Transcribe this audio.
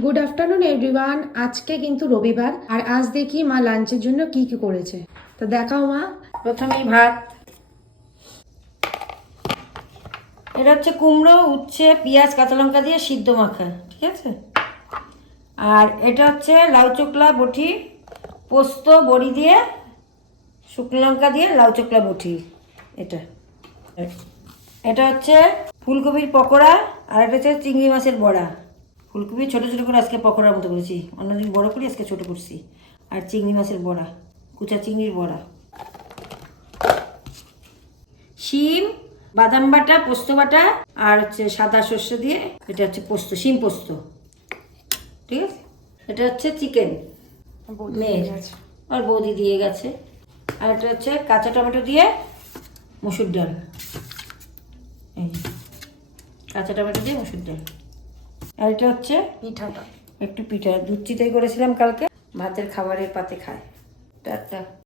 Good afternoon everyone. আজকে কিন্তু রবিবার, আর আজ দেখি মা লাঞ্চের জন্য কি কি করেছে। তো দেখাও মা। প্রথমেই ভাত, এটা হচ্ছে কুমড়ো, উচ্ছে, পেঁয়াজ, কাঁচা লঙ্কা দিয়ে সিদ্ধ মাখা, ঠিক আছে। আর এটা হচ্ছে লাউ চোকলা বটি, পোস্ত বড়ি দিয়ে, শুকনো লঙ্কা দিয়ে লাউ চোকলা বটি। এটা এটা হচ্ছে ফুলকপির পকোড়া, আর এটা হচ্ছে চিংড়ি মাছের বড়া। ফুলকপি ছোটো ছোটো করে আজকে পকোড়ার মতো করেছি, অন্যদিন বড়ো করি, আজকে ছোটো করছি। আর চিংড়ি মাছের বড়া, কুচা চিংড়ির বড়া। শিম, বাদাম বাটা, পোস্ত বাটা, আর হচ্ছে সাদা সর্ষে দিয়ে, এটা হচ্ছে পোস্ত, শিম পোস্ত, ঠিক আছে। এটা হচ্ছে চিকেন মেয়ের, আর বৌদি দিয়ে গেছে। আর এটা হচ্ছে কাঁচা টমেটো দিয়ে মসুর ডাল, এই কাঁচা টমেটো দিয়ে মসুর ডাল। আর এটা হচ্ছে পিঠাটা একটু পিঠা, দুধ চিটাই করেছিলাম কালকে, ভাতের খাবারের পাতে খায়। টাটা।